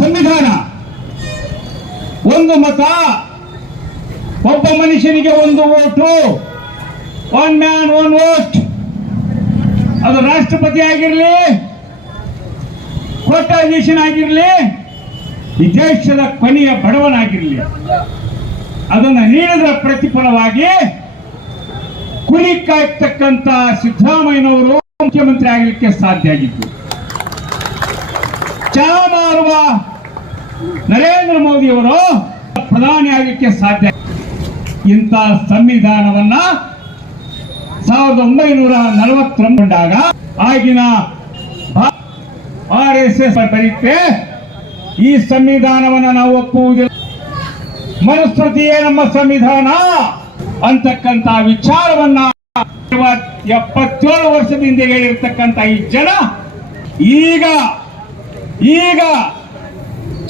ಸಂವಿಧಾನ, ಒಂದು ಮತ, ಒಬ್ಬ ಮನುಷ್ಯನಿಗೆ ಒಂದು vote, one man one vote. ಅದು ರಾಷ್ಟ್ರಪತಿ ಆಗಿರಲಿ, ಕೋಟ್ಯಾಧೀಶನ ಆಗಿರಲಿ, ಈ ದೇಶದ ಕೊನೆಯ ಬಡವನಾಗಿರಲಿ, ಅದನ್ನು ನೀಡಿದ ಪ್ರತಿಫಲವಾಗಿ ಕುರಿ ಕಾಯ್ತಕ್ಕಂತ ಸಿದ್ದರಾಮಯ್ಯನವರು ಮುಖ್ಯಮಂತ್ರಿ ಆಗಲಿಕ್ಕೆ ಸಾಧ್ಯ ಆಗಿತ್ತು. ಚಹಾ ಮಾರುವ ನರೇಂದ್ರ ಮೋದಿಯವರು ಪ್ರಧಾನಿ ಆಗಲಿಕ್ಕೆ ಸಾಧ್ಯ. ಇಂಥ ಸಂವಿಧಾನವನ್ನ 1949 ಆಗಿನ RSS ಬರೀತೆ, ಈ ಸಂವಿಧಾನವನ್ನು ನಾವು ಒಪ್ಪುವುದಿಲ್ಲ, ಮನುಸ್ಮೃತಿಯೇ ನಮ್ಮ ಸಂವಿಧಾನ ಅಂತಕ್ಕಂಥ ವಿಚಾರವನ್ನ 77 ವರ್ಷದಿಂದ ಹೇಳಿರ್ತಕ್ಕಂಥ ಈ ಜನ ಈಗ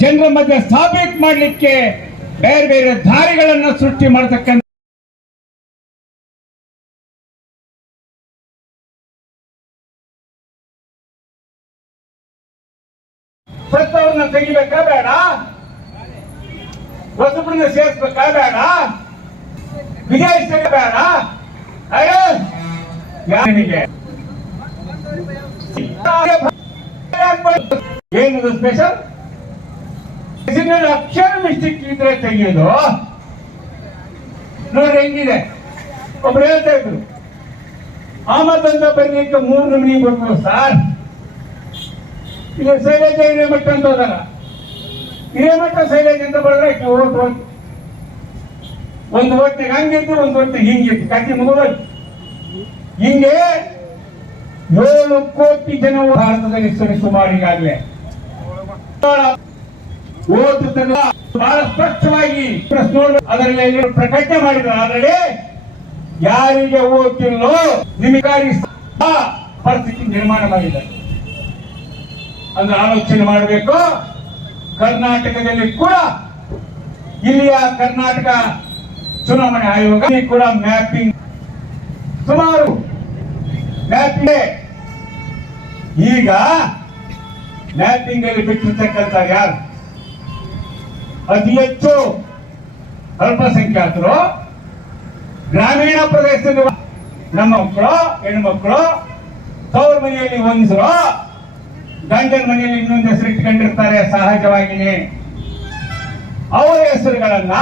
ಜನರ ಮಧ್ಯೆ ಸಾಬೀತು ಮಾಡಲಿಕ್ಕೆ ಬೇರೆ ಬೇರೆ ದಾರಿಗಳನ್ನು ಸೃಷ್ಟಿ ಮಾಡತಕ್ಕಂಥ ಸತ್ತವರನ್ನ ತೆಗಿಬೇಕಾ ಬೇಡ, ಹೊಸಬ್ರನ್ನ ಸೇರಿಸ್ಬೇಕಾ ಬೇಡ, ವಿದೇಶ ಬೇಡ, ಯಾರಿಗೆ ಏನದು ಸ್ಪೆಷಲ್? ಅಕ್ಷರ ಮಿಸ್ಟೇಕ್ ಇದ್ರೆ ತೆಗೆಯೋದು. ನೋಡ್ರಿ ಹೆಂಗಿದೆ. ಒಬ್ರು ಹೇಳ್ತಾ ಇದ್ರು, ಆಮದಂತ ಬರಲಿಕ್ಕೆ 3 ನಮೂನಿ ಬರ್ಬೋದು ಸರ್. ಈಗ ಶೈಲೇಜ ಹಿರೇಮಠ ಅಂತ ಹೋದಲ್ಲ, ಹಿರೇಮಠ ಶೈಲೇಜ್ ಅಂತ ಬರೋದ್ರೆ ಒಂದು ಓಟ್ನಾಗ ಹಂಗಿತ್ತು, ಒಂದು ಓಟ್ನಾಗ ಹಿಂಗಿತ್ತು, ಕಟ್ಟಿ ಮುಗಿದೋಯ್ತು. ಹಿಂಗೆ 7 ಕೋಟಿ ಜನ ಭಾರತದಲ್ಲಿ ಸುಮಾರು ಈಗಾಗಲೇ ಓಟು ಬಹಳ ಸ್ಪಷ್ಟವಾಗಿ ಅದರಲ್ಲಿ ಪ್ರಕಟಣೆ ಮಾಡಿದ್ರು. ಆಲ್ರೆಡಿ ಯಾರಿಗೆ ಓಟಿಲ್ಲೋ ನಿಮಗೆ ಪರಿಸ್ಥಿತಿ ನಿರ್ಮಾಣ ಮಾಡಿದ್ದಾರೆ ಅಂದ್ರೆ ಆಲೋಚನೆ ಮಾಡಬೇಕು. ಕರ್ನಾಟಕದಲ್ಲಿ ಕೂಡ ಇಲ್ಲಿಯ ಕರ್ನಾಟಕ ಚುನಾವಣೆ ಆಯೋಗ ಕೂಡ ಮ್ಯಾಪಿಂಗ್ ಸುಮಾರು ಮ್ಯಾಪಿಂಗ್ ಈಗ ಮ್ಯಾಪಿಂಗ್ ಅಲ್ಲಿ ಬಿಟ್ಟಿರ್ತಕ್ಕಂಥ ಯಾರು ಅತಿ ಹೆಚ್ಚು ಅಲ್ಪಸಂಖ್ಯಾತರು, ಗ್ರಾಮೀಣ ಪ್ರದೇಶದಲ್ಲಿ ನಮ್ಮ ಮಕ್ಕಳು, ಹೆಣ್ಮಕ್ಳು ತವ್ರ ಮನೆಯಲ್ಲಿ ಒಂದ್ಸರು, ಗಂಡನ ಮನೆಯಲ್ಲಿ ಇನ್ನೊಂದು ಹೆಸರು ಇಟ್ಕೊಂಡಿರ್ತಾರೆ ಸಹಜವಾಗಿಯೇ. ಅವರ ಹೆಸರುಗಳನ್ನ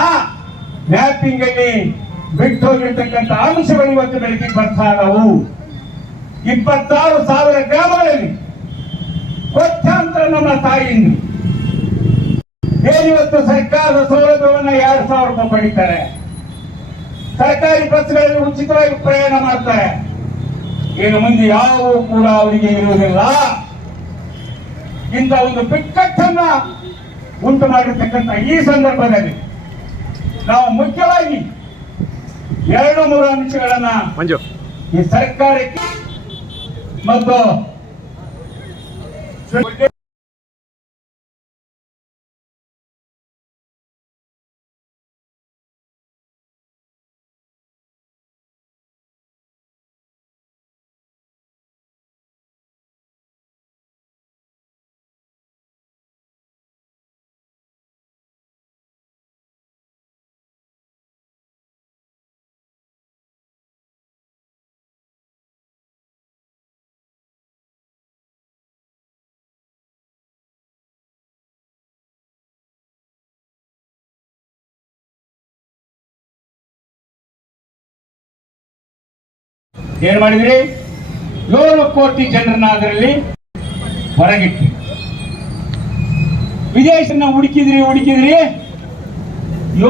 ಮ್ಯಾಪಿಂಗ್ ಅಲ್ಲಿ ಬಿಟ್ಟು ಹೋಗಿರ್ತಕ್ಕಂಥ ಅಂಶಗಳು ಇವತ್ತು ಬೆಳಕಿಗೆ ಬರ್ತಾ ಇದ್ದವು. 26,000 ಗ್ರಾಮಗಳಲ್ಲಿ ಕೋಟ್ಯಾಂತರ ನಮ್ಮ ತಾಯಿಯಿಂದ ಏನಿವತ್ತು ಸರ್ಕಾರದ ಸೌಲಭ್ಯವನ್ನು 2,000 ರೂಪಾಯಿ ಪಡಿತಾರೆ. ಸರ್ಕಾರಿ ಬಸ್ಗಳಲ್ಲಿ ಉಚಿತವಾಗಿ ಪ್ರಯಾಣ ಮಾಡ್ತಾರೆ. ಇನ್ನು ಮುಂದೆ ಯಾವ ಕೂಡ ಅವರಿಗೆ ಇರುವುದಿಲ್ಲ. ಇಂಥ ಒಂದು ಬಿಕ್ಕಟ್ಟನ್ನ ಉಂಟು ಮಾಡಿರ್ತಕ್ಕಂಥ ಈ ಸಂದರ್ಭದಲ್ಲಿ ನಾವು ಮುಖ್ಯವಾಗಿ 2-3 ಅಂಶಗಳನ್ನ ಈ ಸರ್ಕಾರಕ್ಕೆ ಮತ್ತು ಏನ್ ಮಾಡಿದ್ರಿ? 7 ಕೋಟಿ ಜನರನ್ನ ಅದರಲ್ಲಿ ಹೊರಗಿಟ್ರಿ. ವಿದೇಶನ ಹುಡುಕಿದ್ರಿ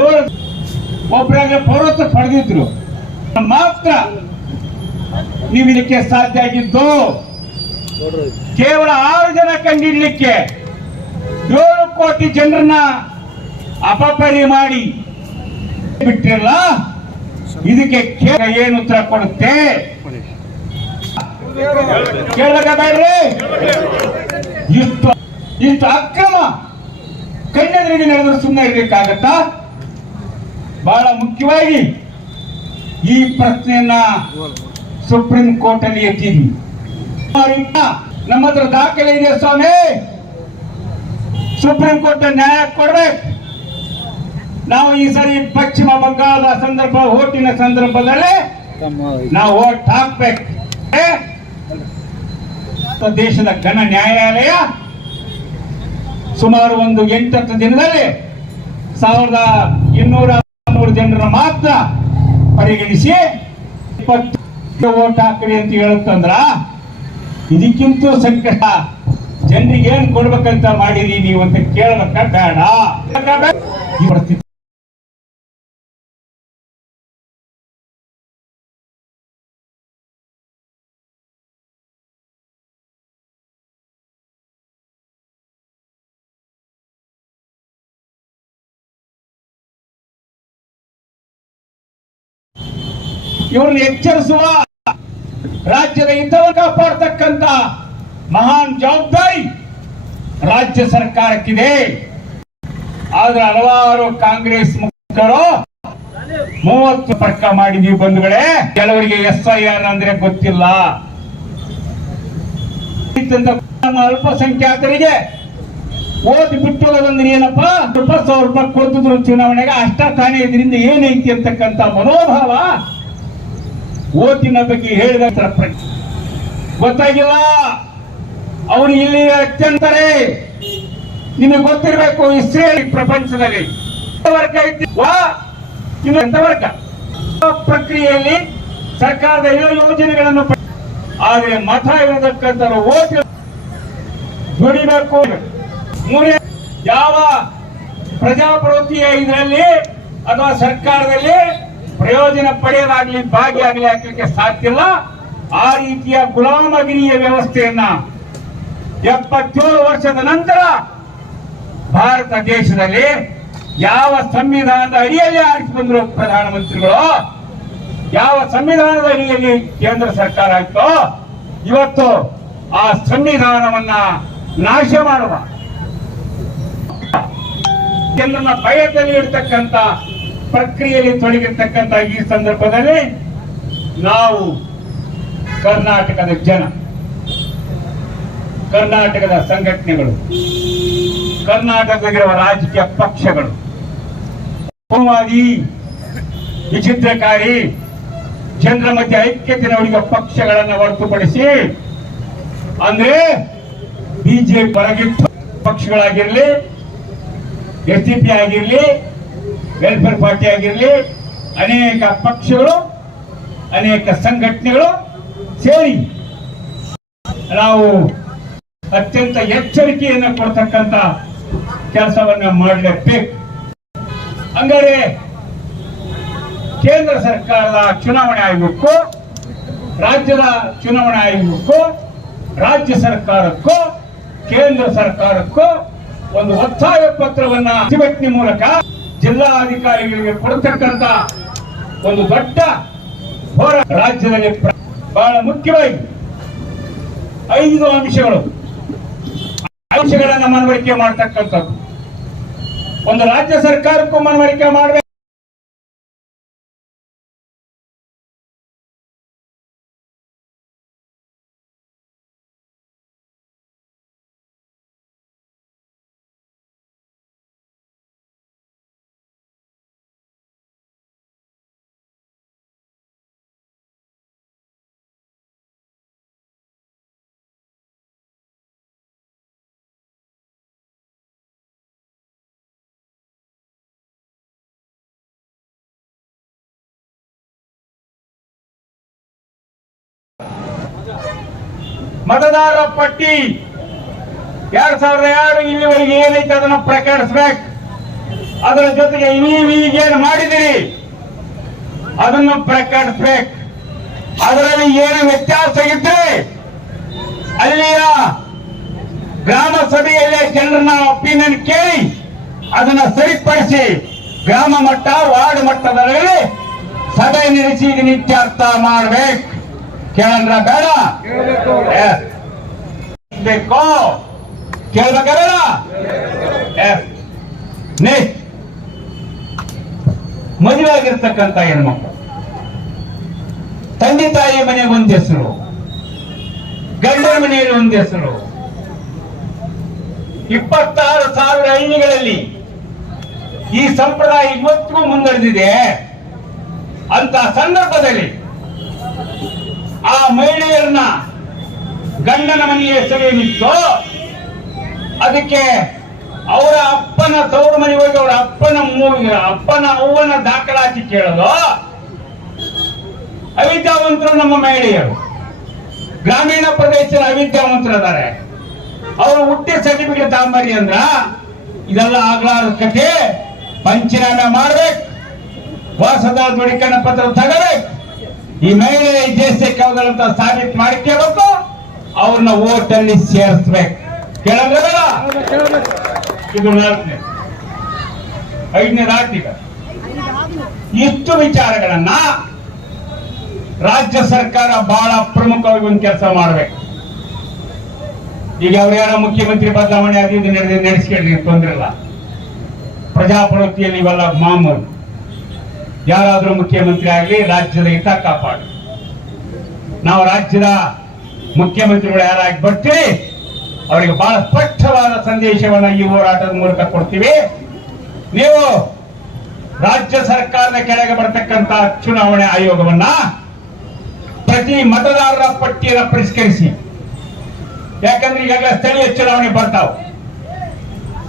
7 ಒಬ್ಬರಾಗ ಪೌರತ್ವ ಪಡೆದಿದ್ರು ಮಾತ್ರ ನೀವು ಇದಕ್ಕೆ ಸಾಧ್ಯ ಆಗಿದ್ದು. ಕೇವಲ 6 ಜನ ಕಂಡಿಡ್ಲಿಕ್ಕೆ 7 ಕೋಟಿ ಜನರನ್ನ ಅಪಪರಿ ಮಾಡಿ ಬಿಟ್ಟಿರಲ್ಲ. ಇದಕ್ಕೆ ಏನು ಉತ್ತರ ಕೊಡುತ್ತೆ? ಕೇಳಬೇಡ್ರಿ. ಇಷ್ಟು ಅಕ್ರಮ ಕಣ್ಣೆದುರಿಗೆ ನಡೆದ್ರೆ ಸುಮ್ಮನೆ ಇರಬೇಕಾಗತ್ತಾ? ಬಹಳ ಮುಖ್ಯವಾಗಿ ಈ ಪ್ರಶ್ನೆಯನ್ನ ಸುಪ್ರೀಂ ಕೋರ್ಟ್ ಅಲ್ಲಿ ಎತ್ತಿದ್ವಿ. ನಮ್ಮ ಹತ್ರ ದಾಖಲೆ ಇದೆ ಸ್ವಾಮಿ. ಸುಪ್ರೀಂ ಕೋರ್ಟ್ ನ್ಯಾಯ ಕೊಡ್ಬೇಕು. ನಾವು ಈ ಸರಿ ಪಶ್ಚಿಮ ಬಂಗಾಳದ ಸಂದರ್ಭ ಓಟಿನ ಸಂದರ್ಭದಲ್ಲಿ ನಾವು ಓಟ್ ಹಾಕ್ಬೇಕು. ದೇಶದ ಘನ ನ್ಯಾಯಾಲಯ ಸುಮಾರು 8-10 ದಿನದಲ್ಲಿ 1200 ಜನರ ಮಾತ್ರ ಪರಿಗಣಿಸಿ 20 ಓಟ್ ಹಾಕ್ರಿ ಅಂತ ಹೇಳುತ್ತಂದ್ರ ಇದಕ್ಕಿಂತ ಸಂಕಟ ಜನರಿಗೆ ಏನ್ ಕೊಡ್ಬೇಕಂತ ಮಾಡಿರಿ ನೀವು ಅಂತ ಕೇಳಬೇಕ ಬೇಡ? ಈ ಪರಿಸ್ಥಿತಿ ಇವ್ರನ್ನ ಎಚ್ಚರಿಸುವ, ರಾಜ್ಯದ ಹಿತವನ್ನು ಕಾಪಾಡತಕ್ಕಂತ ಮಹಾನ್ ಜವಾಬ್ದಾರಿ ರಾಜ್ಯ ಸರ್ಕಾರಕ್ಕಿದೆ. ಆದ್ರೆ ಹಲವಾರು ಕಾಂಗ್ರೆಸ್ ಮುಖಂಡರು 30 ಪರ್ಕ ಮಾಡಿದೀವಿ ಬಂಧುಗಳೇ. ಕೆಲವರಿಗೆ SIR ಅಂದ್ರೆ ಗೊತ್ತಿಲ್ಲ. ಅಲ್ಪಸಂಖ್ಯಾತರಿಗೆ ಓದಿ ಬಿಟ್ಟು ಏನಪ್ಪ 10,000 ರೂಪಾಯಿ ಕೊಡ್ತಿದ್ರು ಚುನಾವಣೆಗೆ, ಅಷ್ಟ ತಾನೇ ಇದರಿಂದ ಏನೈತಿ ಅಂತಕ್ಕಂಥ ಮನೋಭಾವ ಓಟಿನ ಬಗ್ಗೆ ಹೇಳಿದ ಗೊತ್ತಾಗಿಲ್ಲ. ಅವರು ಇಲ್ಲಿ ಅತ್ಯಂತಾರೆ ನಿಮಗೆ ಗೊತ್ತಿರಬೇಕು. ಇಸ್ರೇಲ್ ಪ್ರಪಂಚದಲ್ಲಿ ವರ್ಗ ಪ್ರಕ್ರಿಯೆಯಲ್ಲಿ ಸರ್ಕಾರದ ಯೋಜನೆಗಳನ್ನು ಆದರೆ ಮತ ಇರತಕ್ಕಂಥ ಓಟ್ ದುಡಿಬೇಕು. ಯಾವ ಪ್ರಜಾಪ್ರಭುತ್ವ ಇದರಲ್ಲಿ ಅಥವಾ ಸರ್ಕಾರದಲ್ಲಿ ಪ್ರಯೋಜನ ಪಡೆಯೋದಾಗ್ಲಿ ಭಾಗಿಯಾಗಲಿ ಹಾಕಲಿಕ್ಕೆ ಸಾಧ್ಯ ಇಲ್ಲ. ಆ ರೀತಿಯ ಗುಲಾಮಗಿರಿಯ ವ್ಯವಸ್ಥೆಯನ್ನ 77 ವರ್ಷದ ನಂತರ ಭಾರತ ದೇಶದಲ್ಲಿ ಯಾವ ಸಂವಿಧಾನದ ಅಡಿಯಲ್ಲಿ ಆರಿಸಿ ಬಂದ್ರು ಪ್ರಧಾನಮಂತ್ರಿಗಳು, ಯಾವ ಸಂವಿಧಾನದ ಅಡಿಯಲ್ಲಿ ಕೇಂದ್ರ ಸರ್ಕಾರ ಆಯ್ತೋ, ಇವತ್ತು ಆ ಸಂವಿಧಾನವನ್ನ ನಾಶ ಮಾಡುವ ಜನರನ್ನ ಭಯದಲ್ಲಿ ಇರ್ತಕ್ಕಂಥ ಪ್ರಕ್ರಿಯೆಯಲ್ಲಿ ತೊಡಗಿರ್ತಕ್ಕಂಥ ಈ ಸಂದರ್ಭದಲ್ಲಿ ನಾವು ಕರ್ನಾಟಕದ ಜನ, ಕರ್ನಾಟಕದ ಸಂಘಟನೆಗಳು, ಕರ್ನಾಟಕದಲ್ಲಿರುವ ರಾಜಕೀಯ ಪಕ್ಷಗಳು ಕೋಮುವಾದಿ ವಿಚಿತ್ರಕಾರಿ ಜನರ ಮಧ್ಯೆ ಐಕ್ಯತೆ ನೋಡಿದ ಪಕ್ಷಗಳನ್ನು ಹೊರತುಪಡಿಸಿ ಅಂದ್ರೆ ಬಿಜೆಪಿ ಹೊರಗಿಟ್ಟು ಪಕ್ಷಗಳಾಗಿರ್ಲಿ, SDP ಆಗಿರ್ಲಿ, ವೆಲ್ಫೇರ್ ಪಾರ್ಟಿ ಆಗಿರ್ಲಿ, ಅನೇಕ ಪಕ್ಷಗಳು ಅನೇಕ ಸಂಘಟನೆಗಳು ಸೇರಿ ನಾವು ಅತ್ಯಂತ ಎಚ್ಚರಿಕೆಯನ್ನು ಕೊಡ್ತಕ್ಕಂಥ ಕೆಲಸವನ್ನ ಮಾಡಲೇಬೇಕು. ಹಂಗಾರೆ ಕೇಂದ್ರ ಸರ್ಕಾರದ ಚುನಾವಣೆ ಆಯೋಗಕ್ಕೂ ರಾಜ್ಯದ ಚುನಾವಣಾ ಆಯೋಗಕ್ಕೂ ರಾಜ್ಯ ಸರ್ಕಾರಕ್ಕೂ ಕೇಂದ್ರ ಸರ್ಕಾರಕ್ಕೂ ಒಂದು ಒತ್ತಾಯ ಪತ್ರವನ್ನ ಪ್ರತಿಭಟನೆ ಮೂಲಕ ಜಿಲ್ಲಾಧಿಕಾರಿಗಳಿಗೆ ಕೊಡತಕ್ಕಂತ ಒಂದು ದೊಡ್ಡ ಹೋರಾಟ ರಾಜ್ಯದಲ್ಲಿ ಬಹಳ ಮುಖ್ಯವಾಗಿ 5 ಅಂಶಗಳನ್ನು ಮನವರಿಕೆ ಮಾಡತಕ್ಕಂಥದ್ದು. ಒಂದು ರಾಜ್ಯ ಸರ್ಕಾರಕ್ಕೂ ಮನವರಿಕೆ ಮಾಡಬೇಕು, ಮತದಾರರ ಪಟ್ಟಿ 2002 ಇಲ್ಲಿವರೆಗೆ ಏನೈತೆ ಅದನ್ನು ಪ್ರಕಟಿಸಬೇಕು. ಅದರ ಜೊತೆಗೆ ನೀವೀಗೇನು ಮಾಡಿದಿರಿ ಅದನ್ನು ಪ್ರಕಟಿಸಬೇಕು. ಅದರಲ್ಲಿ ಏನು ವ್ಯತ್ಯಾಸ ಇದ್ರೆ ಅಲ್ಲಿಯ ಗ್ರಾಮ ಸಭೆಯಲ್ಲಿ ಜನರನ್ನ ಒಪಿನಿಯನ್ ಕೇಳಿ ಅದನ್ನ ಸರಿಪಡಿಸಿ ಗ್ರಾಮ ಮಟ್ಟ ವಾರ್ಡ್ ಮಟ್ಟದಲ್ಲಿ ಸಭೆ ನಡೆಸಿ ನಿತ್ಯಾರ್ಥ ಮಾಡಬೇಕು. ಕೇಳಂದ್ರ ಬೇಡ ಬೇಕು, ಕೇಳ್ಬೇಕ ಬೇಡ. ಮದುವೆ ಆಗಿರ್ತಕ್ಕಂಥ ಹೆಣ್ಮಕ್ಳು ತಂದೆ ತಾಯಿ ಮನೆಗೆ ಒಂದು ಹೆಸರು, ಗಂಡನ ಮನೆಯಲ್ಲಿ ಒಂದು ಹೆಸರು, 26,000 ಹಳ್ಳಿಗಳಲ್ಲಿ ಈ ಸಂಪ್ರದಾಯ ಇವತ್ತಿಗೂ ಮುಂದುವರೆದಿದೆ. ಅಂತ ಸಂದರ್ಭದಲ್ಲಿ ಆ ಮಹಿಳೆಯರನ್ನ ಗಂಡನ ಮನೆಯ ಹೆಸರೇನಿತ್ತು ಅದಕ್ಕೆ ಅವರ ಅಪ್ಪನ ತವರು ಮನೆಗೆ ಹೋಗಿ ಅವರ ಅಪ್ಪನ ಅವ್ವನ ದಾಖಲಾತಿ ಕೇಳೋದು. ಅವಿದ್ಯಾವಂತರು ನಮ್ಮ ಮಹಿಳೆಯರು, ಗ್ರಾಮೀಣ ಪ್ರದೇಶದ ಅವಿದ್ಯಾವಂತರು ಅದಾರೆ. ಅವರು ಹುಟ್ಟಿ ಸರ್ಟಿಫಿಕೇಟ್ ತಗೊಂಬರಿ ಅಂದ್ರ ಇದೆಲ್ಲ ಆಗ್ಲಾರ ಕಥೆ. ಪಂಚನಾಮೆ ಮಾಡ್ಬೇಕು, ವಾಸದ ದೃಢೀಕರಣ ಪತ್ರ ತಗೋಬೇಕು, ಈ ಮಹಿಳೆ ಈ ದೇಶಕ್ಕೆ ಹೋಗಲಂತ ಸಾಬೀತು ಮಾಡಿಕೇಳಬೇಕು, ಅವ್ರನ್ನ ಓಟ್ ಅಲ್ಲಿ ಸೇರಿಸ್ಬೇಕು. ಕೇಳಂದ್ರಲ್ಲ, ಇದು 4ನೇ. 5ನೇದಾಗ್ತೀಗ ಇಷ್ಟು ವಿಚಾರಗಳನ್ನ ರಾಜ್ಯ ಸರ್ಕಾರ ಬಹಳ ಪ್ರಮುಖವಾಗಿ ಒಂದು ಕೆಲಸ ಮಾಡಬೇಕು. ಈಗ ಅವ್ರು ಯಾರ ಮುಖ್ಯಮಂತ್ರಿ ಬದಲಾವಣೆ ಆದಿದ್ದು ನಡೆಸ್ಕೊಳ್ಳಿ, ತೊಂದ್ರೆ ಇಲ್ಲ. ಪ್ರಜಾಪ್ರಭುತ್ವದಲ್ಲಿ ಇವೆಲ್ಲ ಮಾಮೂಲು. ಯಾರಾದ್ರೂ ಮುಖ್ಯಮಂತ್ರಿ ಆಗಲಿ ರಾಜ್ಯದ ಹಿತ ಕಾಪಾಡಿ. ನಾವು ರಾಜ್ಯದ ಮುಖ್ಯಮಂತ್ರಿಗಳು ಯಾರಾಗಿ ಬರ್ತೀವಿ ಅವರಿಗೆ ಬಹಳ ಸ್ಪಷ್ಟವಾದ ಸಂದೇಶವನ್ನ ಈ ಹೋರಾಟದ ಮೂಲಕ ಕೊಡ್ತೀವಿ. ನೀವು ರಾಜ್ಯ ಸರ್ಕಾರದ ಕೆಳಗೆ ಬರತಕ್ಕಂತ ಚುನಾವಣೆ ಆಯೋಗವನ್ನ ಪ್ರತಿ ಮತದಾರರ ಪಟ್ಟಿಯನ್ನು ಪರಿಷ್ಕರಿಸಿ. ಯಾಕಂದ್ರೆ ಈಗಾಗಲೇ ಸ್ಥಳೀಯ ಚುನಾವಣೆ ಬರ್ತಾವ.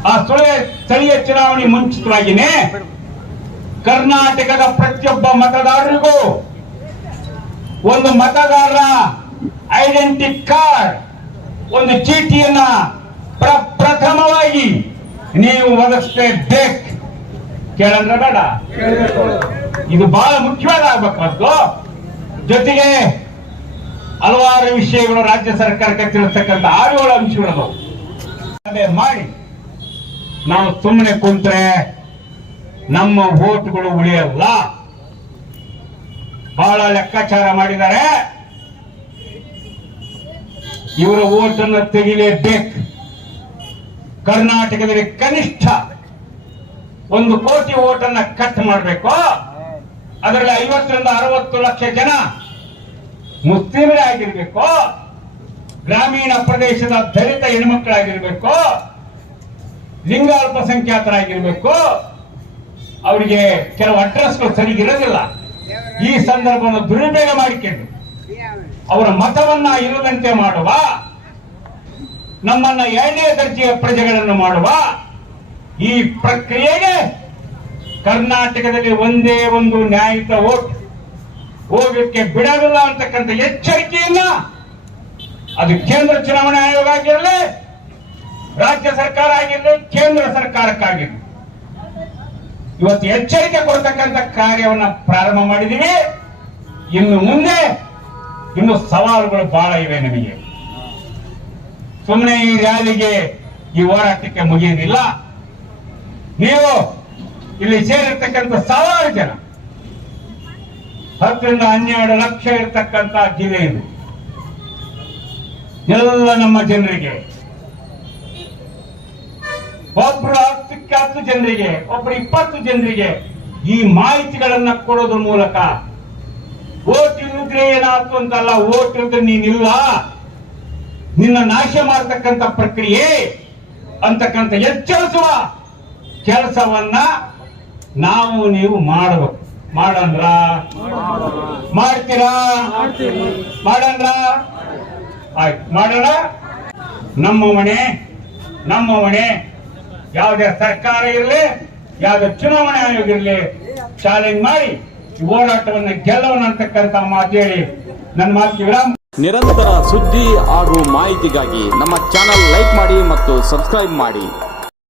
ಆ ಸ್ಥಳೀಯ ಚುನಾವಣೆ ಮುಂಚಿತವಾಗಿನೇ ಕರ್ನಾಟಕದ ಪ್ರತಿಯೊಬ್ಬ ಮತದಾರರಿಗೂ ಒಂದು ಮತದಾರರ ಐಡೆಂಟಿ ಕಾರ್ಡ್, ಒಂದು ಚೀಟಿಯನ್ನ ಪ್ರಥಮವಾಗಿ ನೀವು ಒದಗಿಸಬೇಕು. ಕೇಳಂದ್ರೆ ಬೇಡ, ಇದು ಬಹಳ ಮುಖ್ಯವಾದ ಆಗ್ಬೇಕಾದ್ದು. ಜೊತೆಗೆ ಹಲವಾರು ವಿಷಯಗಳು ರಾಜ್ಯ ಸರ್ಕಾರಕ್ಕೆ ತಿಳಿಸ್ತಕ್ಕಂಥ 6-7 ಅಂಶಗಳು ಮಾಡಿ ನಾವು ಸುಮ್ಮನೆ ಕುಂತ್ರೆ ನಮ್ಮ ವೋಟ್ಗಳು ಉಳಿಯಲ್ಲ. ಬಹಳ ಲೆಕ್ಕಾಚಾರ ಮಾಡಿದ್ದಾರೆ. ಇವರ ವೋಟ್ ಅನ್ನು ತೆಗಿಲೇಬೇಕು. ಕರ್ನಾಟಕದಲ್ಲಿ ಕನಿಷ್ಠ 1 ಕೋಟಿ ವೋಟ್ ಅನ್ನ ಕಟ್ ಮಾಡಬೇಕು. ಅದರಲ್ಲಿ 50 ರಿಂದ 60 ಲಕ್ಷ ಜನ ಮುಸ್ಲಿಮರೇ ಆಗಿರ್ಬೇಕು, ಗ್ರಾಮೀಣ ಪ್ರದೇಶದ ದಲಿತ ಹೆಣ್ಮಕ್ಳಾಗಿರ್ಬೇಕು, ಲಿಂಗ ಅಲ್ಪಸಂಖ್ಯಾತರಾಗಿರ್ಬೇಕು. ಅವರಿಗೆ ಕೆಲವು ಅಡ್ರೆಸ್ಗಳು ಸರಿಗಿರೋದಿಲ್ಲ. ಈ ಸಂದರ್ಭವನ್ನು ದುರುಪಯೋಗ ಮಾಡಿಕೊಂಡು ಅವರ ಮತವನ್ನ ಇಲ್ಲದಂತೆ ಮಾಡುವ, ನಮ್ಮನ್ನ 2ನೇ ದರ್ಜೆಯ ಪ್ರಜೆಗಳನ್ನು ಮಾಡುವ ಈ ಪ್ರಕ್ರಿಯೆಗೆ ಕರ್ನಾಟಕದಲ್ಲಿ ಒಂದೇ ಒಂದು ನ್ಯಾಯಯುತ ವೋಟ್ ಹೋಗಕ್ಕೆ ಬಿಡೋದಿಲ್ಲ ಅಂತಕ್ಕಂಥ ಎಚ್ಚರಿಕೆಯನ್ನ ಅದು ಕೇಂದ್ರ ಚುನಾವಣಾ ಆಯೋಗ ಆಗಿರಲಿ, ರಾಜ್ಯ ಸರ್ಕಾರ ಆಗಿರಲಿ, ಕೇಂದ್ರ ಸರ್ಕಾರಕ್ಕಾಗಿರಲಿ ಇವತ್ತು ಎಚ್ಚರಿಕೆ ಕೊಡ್ತಕ್ಕಂಥ ಕಾರ್ಯವನ್ನ ಪ್ರಾರಂಭ ಮಾಡಿದೀವಿ. ಇನ್ನು ಮುಂದೆ ಇನ್ನು ಸವಾಲುಗಳು ಬಹಳ ಇವೆ. ನಮಗೆ ಸುಮ್ಮನೆ ಈ ರ್ಯಾಲಿಗೆ ಈ ಹೋರಾಟಕ್ಕೆ ಮುಗಿಯುವುದಿಲ್ಲ. ನೀವು ಇಲ್ಲಿ ಸೇರಿರ್ತಕ್ಕಂಥ 1000 ಜನ, 10 ರಿಂದ 12 ಲಕ್ಷ ಇರ್ತಕ್ಕಂಥ ಜಿಲ್ಲೆ ಇದು. ಎಲ್ಲ ನಮ್ಮ ಜನರಿಗೆ, ಒಬ್ರು 10 ಜನರಿಗೆ, ಒಬ್ರು 20 ಜನರಿಗೆ ಈ ಮಾಹಿತಿಗಳನ್ನ ಕೊಡೋದ್ರ ಮೂಲಕ ಓಟ್ ಇಲ್ಲದ್ರೆ ಏನಾಯ್ತು ಅಂತಲ್ಲ, ಓಟ್ ಇಲ್ಲದ್ರೆ ನೀನಿಲ್ಲ, ನಿನ್ನ ನಾಶ ಮಾಡತಕ್ಕಂಥ ಪ್ರಕ್ರಿಯೆ ಅಂತಕ್ಕಂಥ ಎಚ್ಚರಿಸುವ ಕೆಲಸವನ್ನ ನಾವು ನೀವು ಮಾಡಬೇಕು. ಮಾಡಂದ್ರ ಮಾಡ್ತೀರಾ? ಮಾಡಂದ್ರ ಆಯ್ತು, ಮಾಡೋಣ. ನಮ್ಮ ಹೊಣೆ ಯಾವುದೇ ಸರ್ಕಾರ ಇರಲಿ, ಯಾವುದೇ ಚುನಾವಣಾ ಆಯೋಗ ಇರಲಿ, ಚಾಲೆಂಜ್ ಮಾಡಿ ಈ ಹೋರಾಟವನ್ನು ಗೆಲ್ಲೋಣ ಅಂತಕ್ಕಂಥ ಮಾತು ಹೇಳಿ ನನ್ನ ಮಾತಿಗೆ ವಿರಾಮ. ನಿರಂತರ ಸುದ್ದಿ ಹಾಗೂ ಮಾಹಿತಿಗಾಗಿ ನಮ್ಮ ಚಾನೆಲ್ ಲೈಕ್ ಮಾಡಿ ಮತ್ತು ಸಬ್ಸ್ಕ್ರೈಬ್ ಮಾಡಿ.